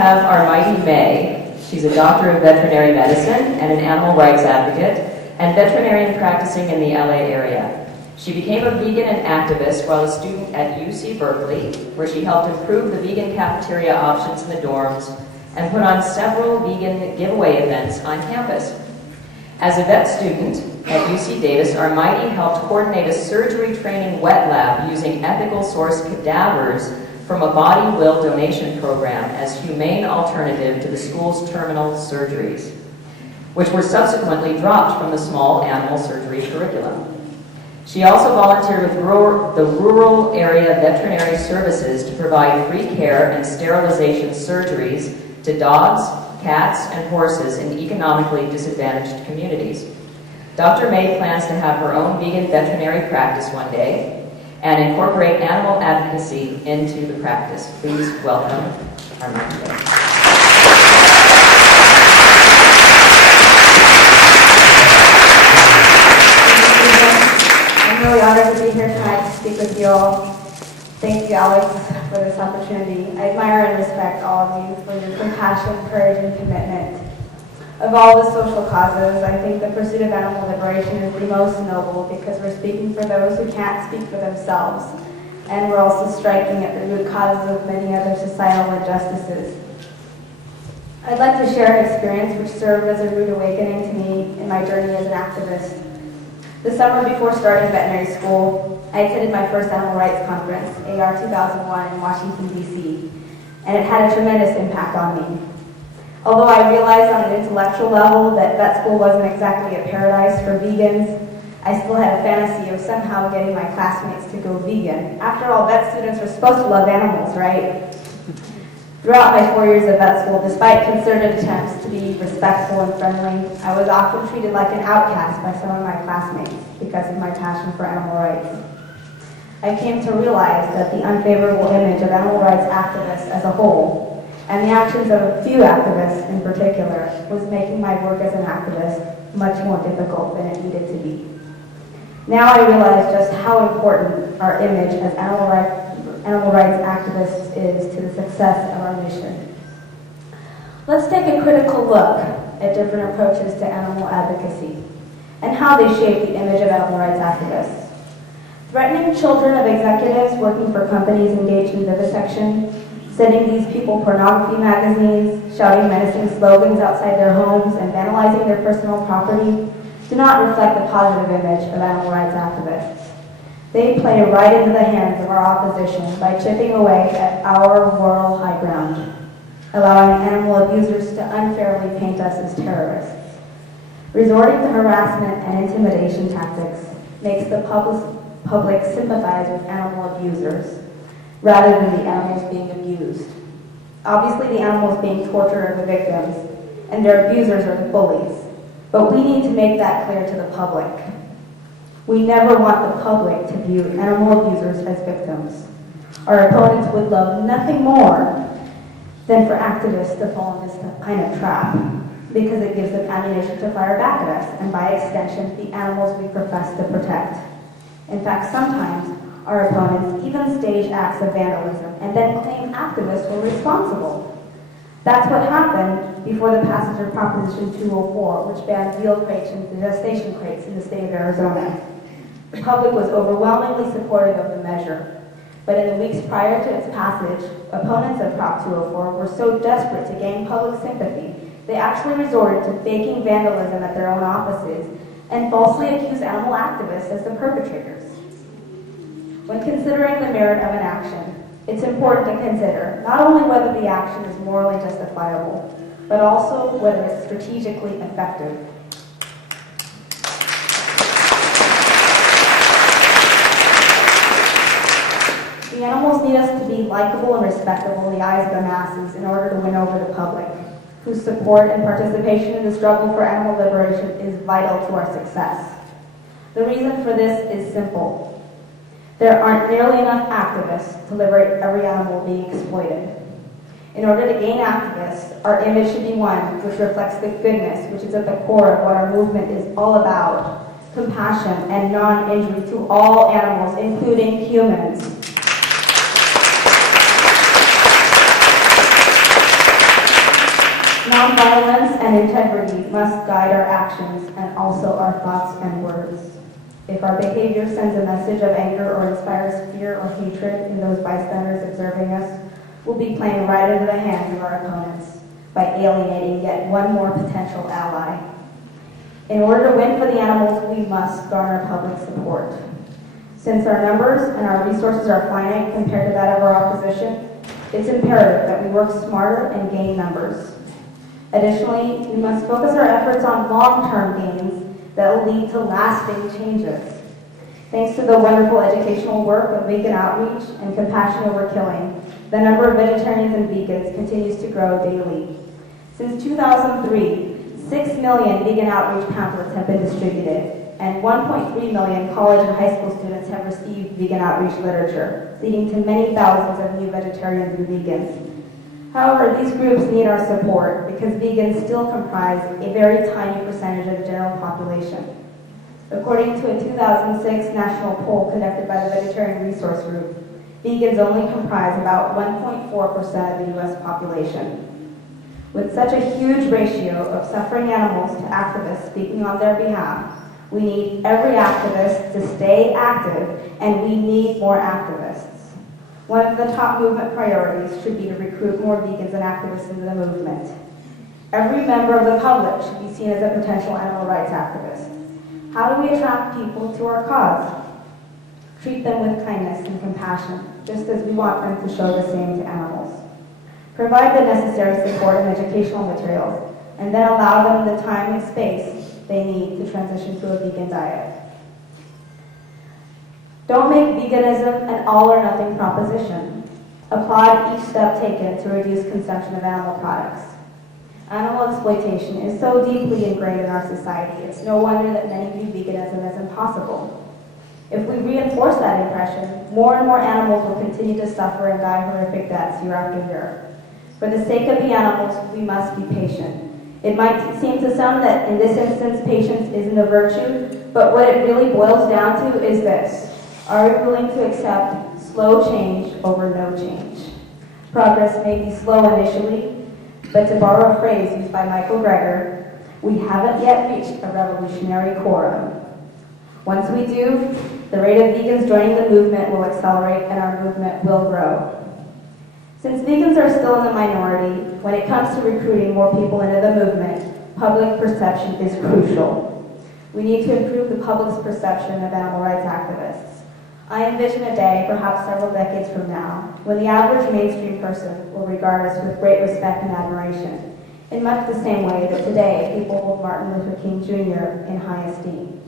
have Armaiti May. She's a doctor of veterinary medicine and an animal rights advocate and veterinarian practicing in the LA area. She became a vegan and activist while a student at UC Berkeley, where she helped improve the vegan cafeteria options in the dorms and put on several vegan giveaway events on campus. As a vet student at UC Davis, Armaiti helped coordinate a surgery training wet lab using ethical source cadavers from a body will donation program as humane alternative to the school's terminal surgeries, which were subsequently dropped from the small animal surgery curriculum. She also volunteered with the rural area veterinary services to provide free care and sterilization surgeries to dogs, cats, and horses in economically disadvantaged communities. Dr. May plans to have her own vegan veterinary practice one day and incorporate animal advocacy into the practice. Please welcome Armaiti. I'm really honored to be here tonight to speak with you all. Thank you, Alex, for this opportunity. I admire and respect all of you for your compassion, courage, and commitment. Of all the social causes, I think the pursuit of animal liberation is the most noble because we're speaking for those who can't speak for themselves. And we're also striking at the root causes of many other societal injustices. I'd like to share an experience which served as a rude awakening to me in my journey as an activist. The summer before starting veterinary school, I attended my first animal rights conference, AR 2001 in Washington, D.C., and it had a tremendous impact on me. Although I realized on an intellectual level that vet school wasn't exactly a paradise for vegans, I still had a fantasy of somehow getting my classmates to go vegan. After all, vet students are supposed to love animals, right? Throughout my 4 years of vet school, despite concerted attempts to be respectful and friendly, I was often treated like an outcast by some of my classmates because of my passion for animal rights. I came to realize that the unfavorable image of animal rights activists as a whole, and the actions of a few activists in particular, was making my work as an activist much more difficult than it needed to be. Now I realize just how important our image as animal rights activists is to the success of our mission. Let's take a critical look at different approaches to animal advocacy and how they shape the image of animal rights activists. Threatening children of executives working for companies engaged in vivisection, sending these people pornography magazines, shouting menacing slogans outside their homes, and vandalizing their personal property do not reflect the positive image of animal rights activists. They play right into the hands of our opposition by chipping away at our moral high ground, allowing animal abusers to unfairly paint us as terrorists. Resorting to harassment and intimidation tactics makes the public sympathize with animal abusers rather than the animals being abused. Obviously, the animals being tortured are the victims, and their abusers are the bullies. But we need to make that clear to the public. We never want the public to view animal abusers as victims. Our opponents would love nothing more than for activists to fall in this kind of trap, because it gives them ammunition to fire back at us, and by extension, the animals we profess to protect. In fact, sometimes our opponents even stage acts of vandalism and then claim activists were responsible. That's what happened before the passage of Proposition 204, which banned veal crates and gestation crates in the state of Arizona. The public was overwhelmingly supportive of the measure, but in the weeks prior to its passage, opponents of Prop 204 were so desperate to gain public sympathy, they actually resorted to faking vandalism at their own offices and falsely accused animal activists as the perpetrators. When considering the merit of an action, it's important to consider not only whether the action is morally justifiable, but also whether it's strategically effective. The animals need us to be likable and respectable in the eyes of the masses in order to win over the public, whose support and participation in the struggle for animal liberation is vital to our success. The reason for this is simple. There aren't nearly enough activists to liberate every animal being exploited. In order to gain activists, our image should be one which reflects the goodness which is at the core of what our movement is all about: compassion and non-injury to all animals, including humans. Nonviolence and integrity must guide our actions and also our thoughts and words. If our behavior sends a message of anger or inspires fear or hatred in those bystanders observing us, we'll be playing right into the hands of our opponents by alienating yet one more potential ally. In order to win for the animals, we must garner public support. Since our numbers and our resources are finite compared to that of our opposition, it's imperative that we work smarter and gain numbers. Additionally, we must focus our efforts on long-term gains that will lead to lasting changes. Thanks to the wonderful educational work of vegan outreach and compassion over killing, the number of vegetarians and vegans continues to grow daily. Since 2003, 6 million vegan outreach pamphlets have been distributed, and 1.3 million college and high school students have received vegan outreach literature, leading to many thousands of new vegetarians and vegans. However, these groups need our support because vegans still comprise a very tiny percentage of the general population. According to a 2006 national poll conducted by the Vegetarian Resource Group, vegans only comprise about 1.4% of the U.S. population. With such a huge ratio of suffering animals to activists speaking on their behalf, we need every activist to stay active, and we need more activists. One of the top movement priorities should be to recruit more vegans and activists into the movement. Every member of the public should be seen as a potential animal rights activist. How do we attract people to our cause? Treat them with kindness and compassion, just as we want them to show the same to animals. Provide the necessary support and educational materials, and then allow them the time and space they need to transition to a vegan diet. Don't make veganism an all-or-nothing proposition. Applaud each step taken to reduce consumption of animal products. Animal exploitation is so deeply ingrained in our society, it's no wonder that many view veganism as impossible. If we reinforce that impression, more and more animals will continue to suffer and die horrific deaths year after year. For the sake of the animals, we must be patient. It might seem to some that in this instance, patience isn't a virtue, but what it really boils down to is this. Are we willing to accept slow change over no change? Progress may be slow initially, but to borrow a phrase used by Michael Greger, we haven't yet reached a revolutionary quorum. Once we do, the rate of vegans joining the movement will accelerate and our movement will grow. Since vegans are still in the minority, when it comes to recruiting more people into the movement, public perception is crucial. We need to improve the public's perception of animal rights activists. I envision a day, perhaps several decades from now, when the average mainstream person will regard us with great respect and admiration, in much the same way that today people hold Martin Luther King Jr. in high esteem.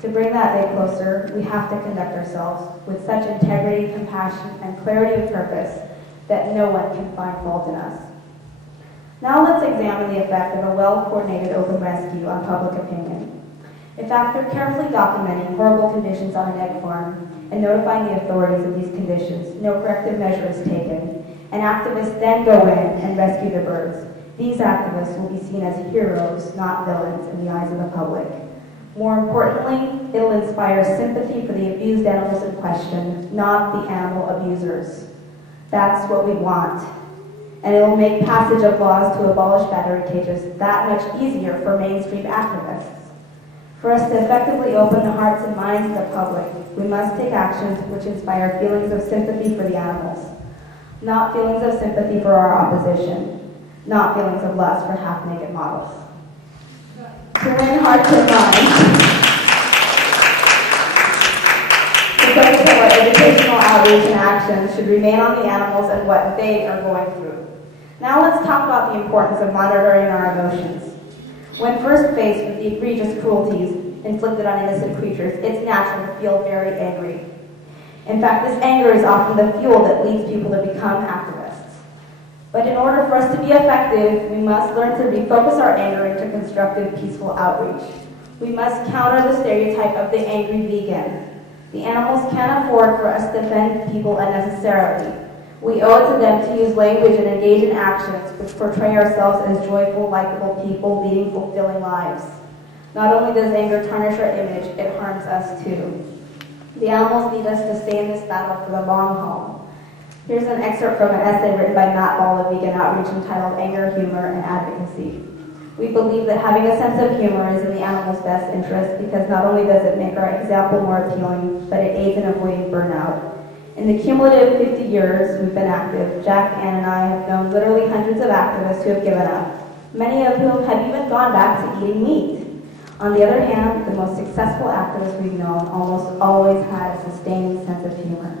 To bring that day closer, we have to conduct ourselves with such integrity, compassion, and clarity of purpose that no one can find fault in us. Now let's examine the effect of a well-coordinated open rescue on public opinion. If after carefully documenting horrible conditions on an egg farm and notifying the authorities of these conditions, no corrective measure is taken, and activists then go in and rescue the birds, these activists will be seen as heroes, not villains, in the eyes of the public. More importantly, it'll inspire sympathy for the abused animals in question, not the animal abusers. That's what we want. And it will make passage of laws to abolish battery cages that much easier for mainstream activists. For us to effectively open the hearts and minds of the public, we must take actions which inspire feelings of sympathy for the animals, not feelings of sympathy for our opposition, not feelings of lust for half-naked models. To win hearts and minds, the focus of our educational outreach and actions should remain on the animals and what they are going through. Now let's talk about the importance of monitoring our emotions. When first faced with the egregious cruelties inflicted on innocent creatures, it's natural to feel very angry. In fact, this anger is often the fuel that leads people to become activists. But in order for us to be effective, we must learn to refocus our anger into constructive, peaceful outreach. We must counter the stereotype of the angry vegan. The animals can't afford for us to offend people unnecessarily. We owe it to them to use language and engage in actions which portray ourselves as joyful, likable people leading fulfilling lives. Not only does anger tarnish our image, it harms us too. The animals need us to stay in this battle for the long haul. Here's an excerpt from an essay written by Matt Ball of Vegan Outreach entitled Anger, Humor, and Advocacy. We believe that having a sense of humor is in the animal's best interest because not only does it make our example more appealing, but it aids in avoiding burnout. In the cumulative 50 years we've been active, Jack, Ann, and I have known literally hundreds of activists who have given up, many of whom have even gone back to eating meat. On the other hand, the most successful activists we've known almost always had a sustained sense of humor.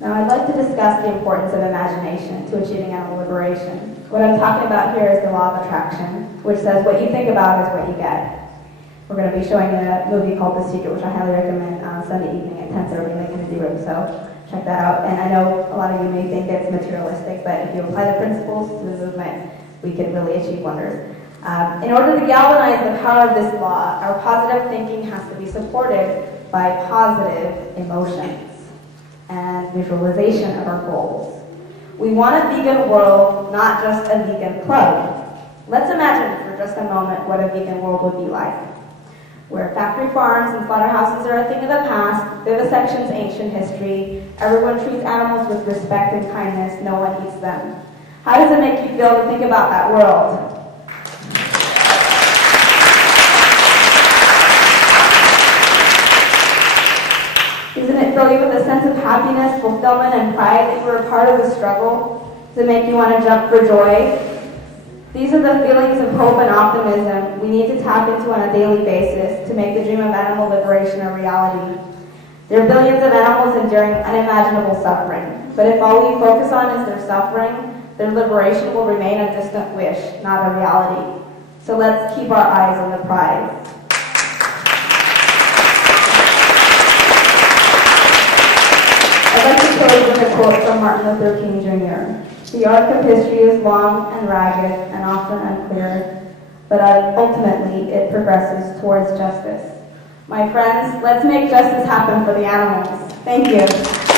Now, I'd like to discuss the importance of imagination to achieving animal liberation. What I'm talking about here is the law of attraction, which says what you think about is what you get. We're going to be showing a movie called The Secret, which I highly recommend on Sunday evening at 10:30 in the Kennedy Room, so check that out. And I know a lot of you may think it's materialistic, but if you apply the principles to the movement, we can really achieve wonders. In order to galvanize the power of this law, our positive thinking has to be supported by positive emotions and visualization of our goals. We want a vegan world, not just a vegan club. Let's imagine for just a moment what a vegan world would be like, where factory farms and slaughterhouses are a thing of the past, vivisection's ancient history, everyone treats animals with respect and kindness, no one eats them. How does it make you feel to think about that world? Doesn't it fill you with a sense of happiness, fulfillment, and pride that you were a part of the struggle? Does it make you want to jump for joy? These are the feelings of hope and optimism we need to tap into on a daily basis to make the dream of animal liberation a reality. There are billions of animals enduring unimaginable suffering, but if all we focus on is their suffering, their liberation will remain a distant wish, not a reality. So let's keep our eyes on the prize. I'd like to close with a quote from Martin Luther King Jr. The arc of history is long and ragged and often unclear, but ultimately it progresses towards justice. My friends, let's make justice happen for the animals. Thank you.